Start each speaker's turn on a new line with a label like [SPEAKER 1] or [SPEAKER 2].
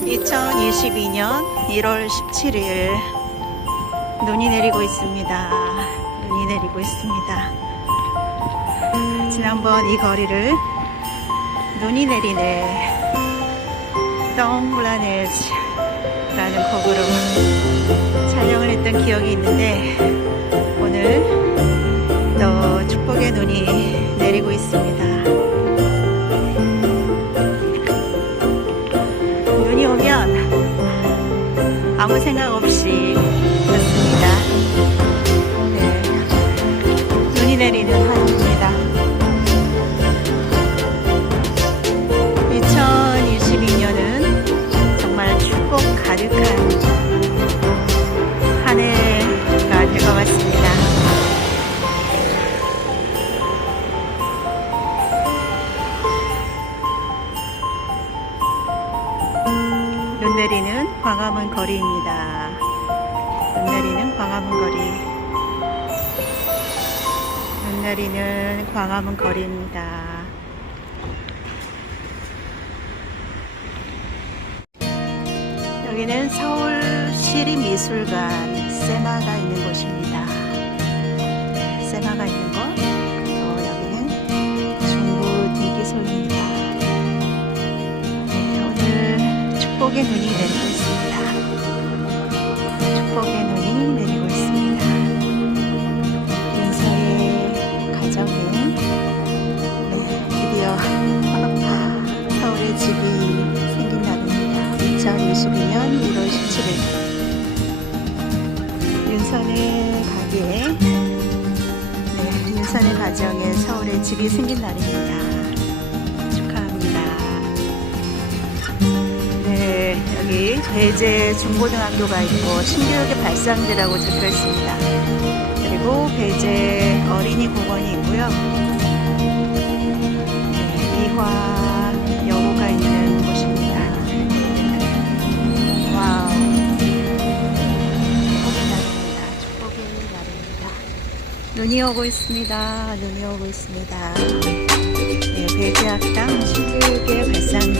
[SPEAKER 1] 2022년 1월 17일 눈이 내리고 있습니다. 눈이 내리고 있습니다. 지난번 이 거리를 눈이 내리네 덩블라네즈 라는 곡으로 촬 아무 생각 없이 듣습니다. 네. 눈이 내리는 하루입니다. 2022년은 정말 축복 가득한 한 해가 될 것 같습니다. 눈 내리는 광화문 거리입니다. 눈 내리는 광화문 거리. 눈 내리는 광화문 거리입니다. 여기는 서울시립미술관 세마가 있는 곳입니다. 네, 세마가 있는 곳. 여기는. 네, 오늘 축복의 눈이 있습니다. 축복의 눈이 내리고 있습니다. 윤서의 가정은 네, 드디어 서울에 집이 생긴 날입니다. 2022년 1월 17일 윤선의 가게에 네, 윤선의 가정에 서울에 집이 생긴 날입니다. 여기 배제 중고등학교가 있고 신교육의 발상지라고 적혀 있습니다. 그리고 배제 어린이 공원이 있고요. 네, 이화 여고가 있는 곳입니다. 와우. 축복의 날입니다. 축복의 날입니다. 눈이 오고 있습니다. 눈이 오고 있습니다. 네, 배제 학당 신교육의 발상지라고 적혀